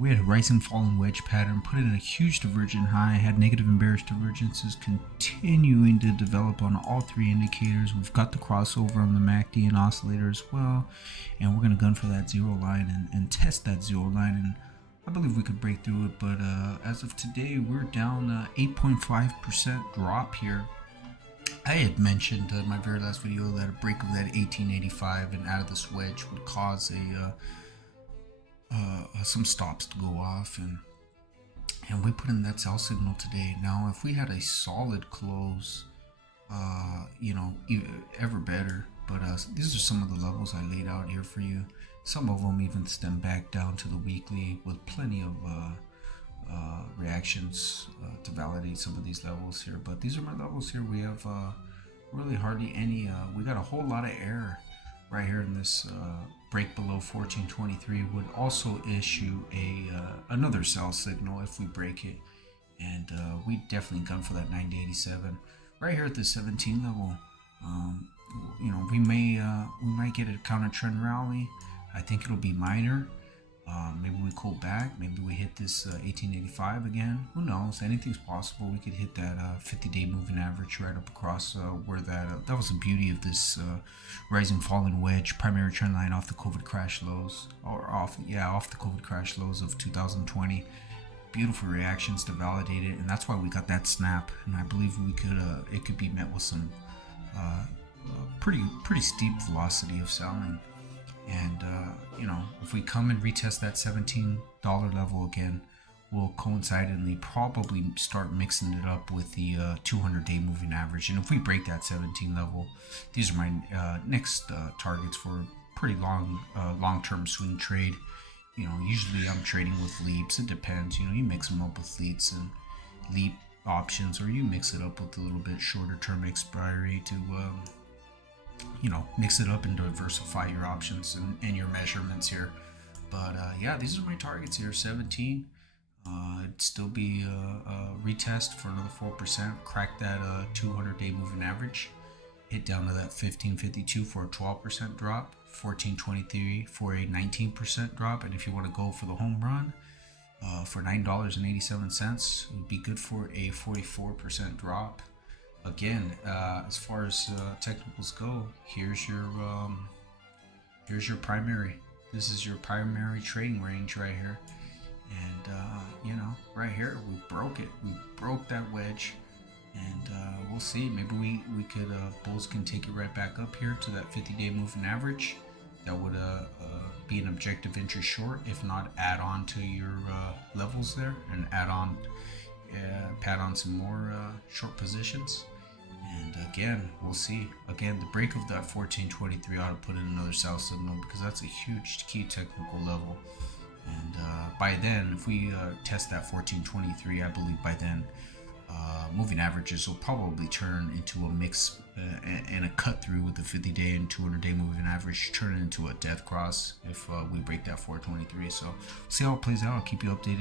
we had a rising falling wedge pattern, put in a huge divergent high, had negative and bearish divergences continuing to develop on all three indicators. We've got the crossover on the MACD and oscillator as well, and we're going to gun for that zero line and test that zero line, and I believe we could break through it. But as of today, we're down 8.5% drop here. I had mentioned in my very last video that a break of that 1885 and out of this wedge would cause some stops to go off, and we put in that sell signal today. Now, if we had a solid close, ever better. But these are some of the levels I laid out here for you. Some of them even stem back down to the weekly with plenty of reactions to validate some of these levels here. But these are my levels here. We have really hardly any. We got a whole lot of error right here in this break below 1423. Would also issue another sell signal if we break it, and we definitely gun for that 987 right here at the 17 level. We might get a counter trend rally. I think it'll be minor. Maybe we cool back. Maybe we hit this 1885 again. Who knows? Anything's possible. We could hit that 50-day moving average right up across where that was the beauty of this rising falling wedge primary trend line off the COVID crash lows, or off the COVID crash lows of 2020. Beautiful reactions to validate it, and that's why we got that snap. And I believe we could it could be met with some pretty steep velocity of selling. And if we come and retest that $17 level again, we'll coincidentally probably start mixing it up with the 200-day moving average. And if we break that 17 level, these are my next targets for pretty long-term swing trade. Usually I'm trading with leaps. It depends. You mix them up with leaps and leap options, or you mix it up with a little bit shorter term expiry to mix it up and diversify your options and your measurements here. But these are my targets here. 17, it'd still be a retest for another 4%, crack that 200-day moving average, hit down to that 1552 for a 12% drop, 1423 for a 19% drop. And if you want to go for the home run for $9.87, it would be good for a 44% drop. Again, as far as technicals go, here's your primary. This is your primary trading range right here, and right here we broke it. We broke that wedge, and we'll see. Maybe we could bulls can take it right back up here to that 50-day moving average. That would be an objective entry short, if not add on to your levels there and add on. Pat on some more short positions, and again we'll see. Again, the break of that 1423 ought to put in another sell signal, because that's a huge key technical level. And by then, if we test that 1423, I believe by then moving averages will probably turn into a mix and a cut through with the 50-day and 200-day moving average, turn it into a death cross if we break that 423. So see how it plays out. I'll keep you updated.